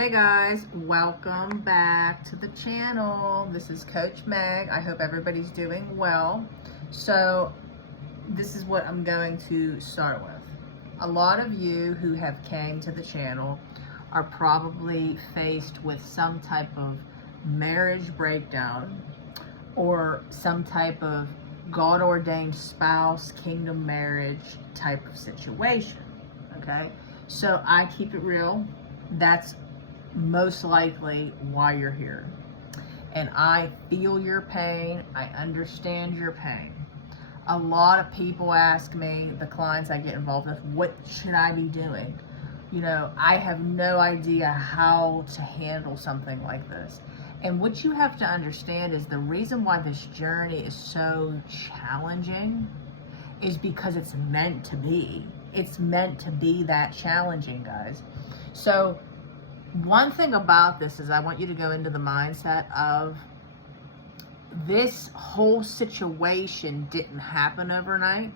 Hey guys, welcome back to the channel. This is Coach Meg. I hope everybody's doing well. So this is what I'm going to start with. A lot of you who have came to the channel are probably faced with some type of marriage breakdown or some type of God-ordained spouse, kingdom marriage type of situation, okay? So I keep it real. That's most likely why you're here. And I feel your pain. I understand your pain. A lot of people ask me, the clients I get involved with, what should I be doing? You know, I have no idea how to handle something like this. And what you have to understand is the reason why this journey is so challenging is because it's meant to be. It's meant to be that challenging, guys. So one thing about this is I want you to go into the mindset of this whole situation didn't happen overnight,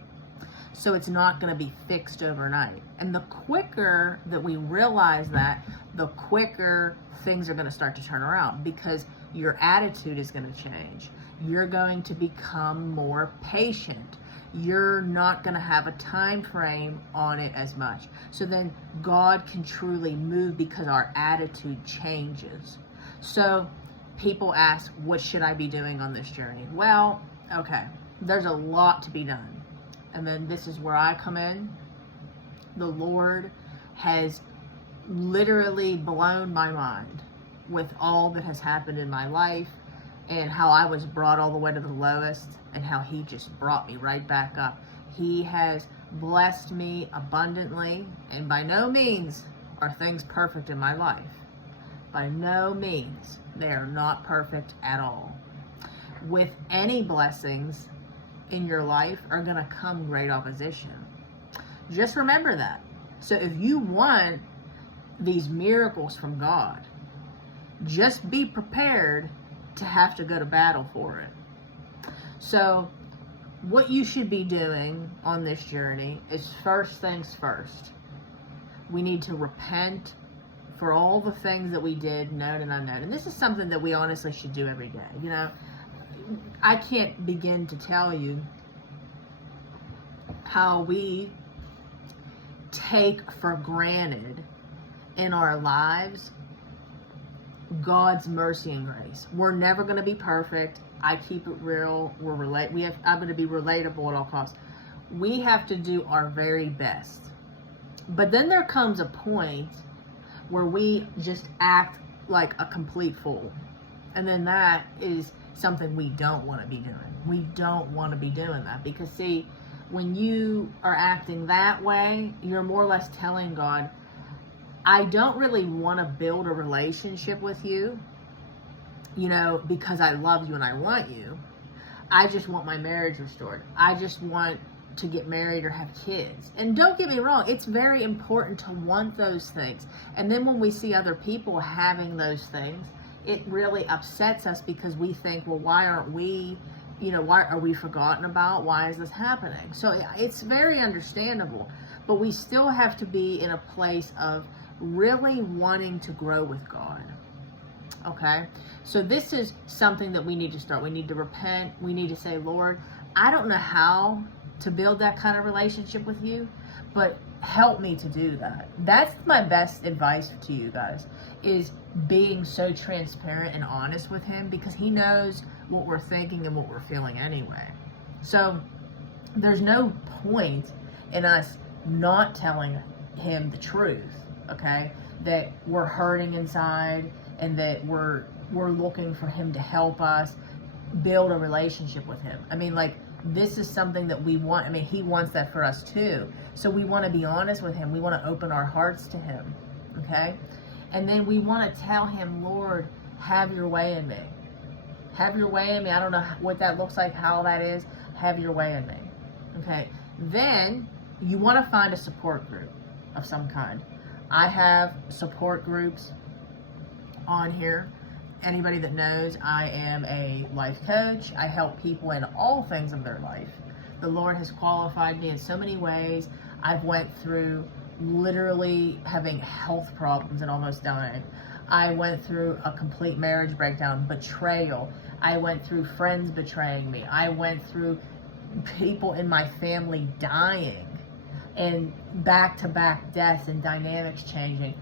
so it's not going to be fixed overnight. And the quicker that we realize that, the quicker things are going to start to turn around, because your attitude is going to change. You're going to become more patient. You're not going to have a time frame on it as much. So then God can truly move because our attitude changes. So people ask, what should I be doing on this journey? Well, okay, there's a lot to be done. And then this is where I come in. The Lord has literally blown my mind with all that has happened in my life, and how I was brought all the way to the lowest, and how he just brought me right back up. He has blessed me abundantly, and by no means are things perfect in my life. By no means. They are not perfect at all. With any blessings in your life are going to come great opposition. Just remember that. So if you want these miracles from God, just be prepared to have to go to battle for it. So what you should be doing on this journey is, first things first, we need to repent for all the things that we did, known and unknown. And this is something that we honestly should do every day. You know, I can't begin to tell you how we take for granted in our lives God's mercy and grace. We're never going to be perfect. I keep it real. I'm going to be relatable at all costs. We have to do our very best. But then there comes a point where we just act like a complete fool. And then that is something we don't want to be doing. We don't want to be doing that, because see, when you are acting that way, you're more or less telling God, I don't really want to build a relationship with you, you know, because I love you and I want you. I just want my marriage restored. I just want to get married or have kids. And don't get me wrong, it's very important to want those things. And then when we see other people having those things, it really upsets us, because we think, well, why aren't we, you know, why are we forgotten about? Why is this happening? So it's very understandable, but we still have to be in a place of really wanting to grow with God. Okay? So this is something that we need to start. We need to repent. We need to say, Lord, I don't know how to build that kind of relationship with you, but help me to do that. That's my best advice to you guys, is being so transparent and honest with him, because he knows what we're thinking and what we're feeling anyway. So there's no point in us not telling him the truth, okay? That we're hurting inside, and that we're looking for him to help us build a relationship with him. I mean, like, this is something that we want. I mean, he wants that for us too. So we want to be honest with him. We want to open our hearts to him, okay? And then we want to tell him, Lord, have your way in me. Have your way in me. I don't know what that looks like, how that is. Have your way in me, okay? Then you want to find a support group of some kind. I have support groups on here. Anybody that knows, I am a life coach. I help people in all things of their life. The Lord has qualified me in so many ways. I've went through literally having health problems and almost dying. I went through a complete marriage breakdown, betrayal. I went through friends betraying me. I went through people in my family dying, and back-to-back deaths and dynamics changing.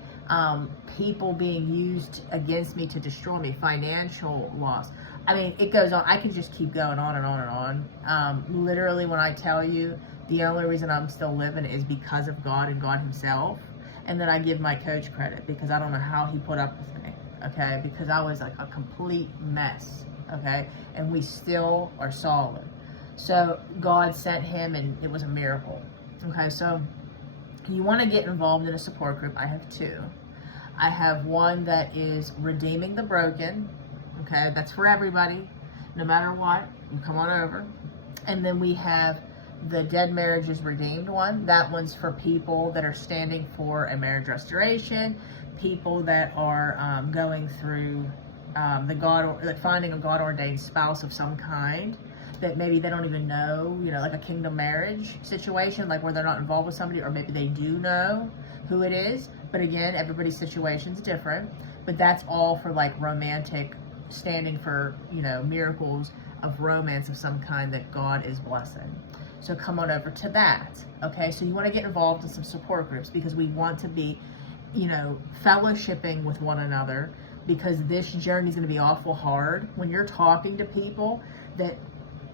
People being used against me to destroy me, financial loss. I mean, it goes on. I can just keep going on and on and on. Literally, when I tell you the only reason I'm still living is because of God and God himself. And then I give my coach credit because I don't know how he put up with me, okay? Because I was like a complete mess, okay? And we still are solid. So God sent him, and it was a miracle, okay? So you want to get involved in a support group. I have two. I have one that is Redeeming the Broken, okay? That's for everybody, no matter what. You come on over. And then we have the Dead Marriages Redeemed one. That one's for people that are standing for a marriage restoration, people that are going through finding a God-ordained spouse of some kind that maybe they don't even know, like a kingdom marriage situation, like where they're not involved with somebody, or maybe they do know who it is. But again, everybody's situation's different. But that's all for like romantic, standing for, miracles of romance of some kind that God is blessing. So come on over to that, okay? So you want to get involved in some support groups because we want to be, fellowshipping with one another, because this journey is going to be awful hard. When you're talking to people that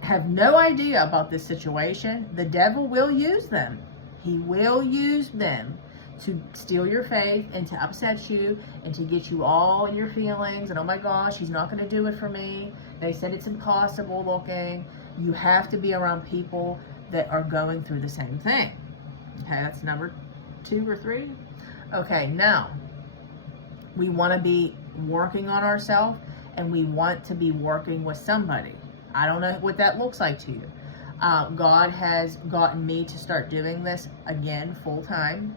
have no idea about this situation, the devil will use them. He will use them to steal your faith and to upset you and to get you all in your feelings and, oh my gosh, he's not going to do it for me. They said it's impossible looking. You have to be around people that are going through the same thing. Okay, that's number 2 or 3. Okay, now we want to be working on ourselves, and we want to be working with somebody. I don't know what that looks like to you. God has gotten me to start doing this again full time.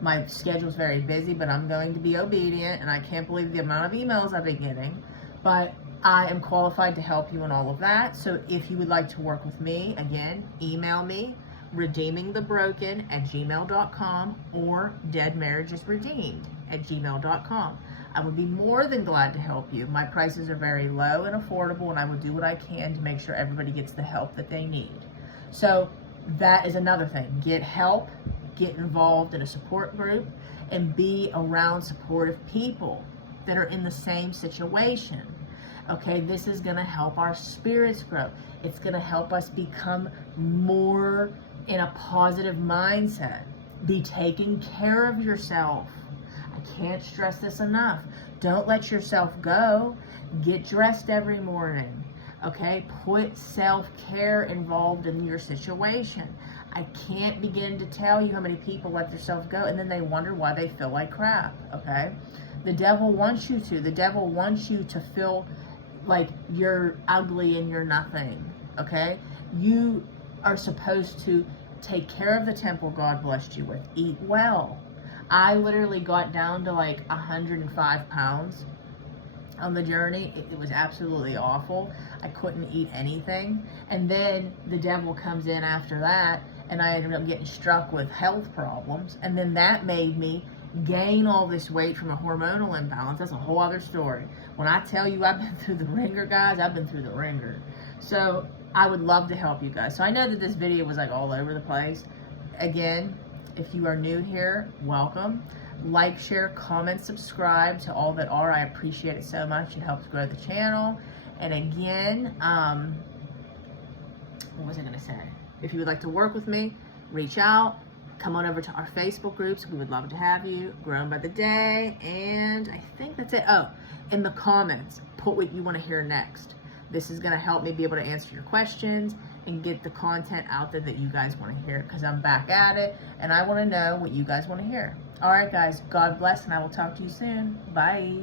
My schedule's very busy, but I'm going to be obedient, and I can't believe the amount of emails I've been getting. But I am qualified to help you in all of that. So if you would like to work with me, again, email me, redeemingthebroken@gmail.com or deadmarriagesredeemed@gmail.com. I would be more than glad to help you. My prices are very low and affordable, and I will do what I can to make sure everybody gets the help that they need. So that is another thing. Get help, get involved in a support group, and be around supportive people that are in the same situation. Okay, this is going to help our spirits grow. It's going to help us become more in a positive mindset. Be taking care of yourself. I can't stress this enough. Don't let yourself go. Get dressed every morning. Okay, put self-care involved in your situation. I can't begin to tell you how many people let themselves go and then they wonder why they feel like crap. Okay, the devil wants you to. The devil wants you to feel like you're ugly and you're nothing, okay? You are supposed to take care of the temple God blessed you with. Eat well. I literally got down to like 105 pounds on the journey. It was absolutely awful. I couldn't eat anything. And then the devil comes in after that, and I ended up getting struck with health problems. And then that made me gain all this weight from a hormonal imbalance. That's a whole other story. When I tell you I've been through the ringer, guys, I've been through the ringer. So I would love to help you guys. So I know that this video was like all over the place. Again, if you are new here, welcome. Like, share, comment, subscribe to all that are. I appreciate it so much. It helps grow the channel. And again, what was I going to say? If you would like to work with me, reach out. Come on over to our Facebook groups. We would love to have you. Grown by the day. And I think that's it. Oh, in the comments, put what you want to hear next. This is going to help me be able to answer your questions and get the content out there that you guys want to hear, because I'm back at it and I want to know what you guys want to hear. All right, guys. God bless, and I will talk to you soon. Bye.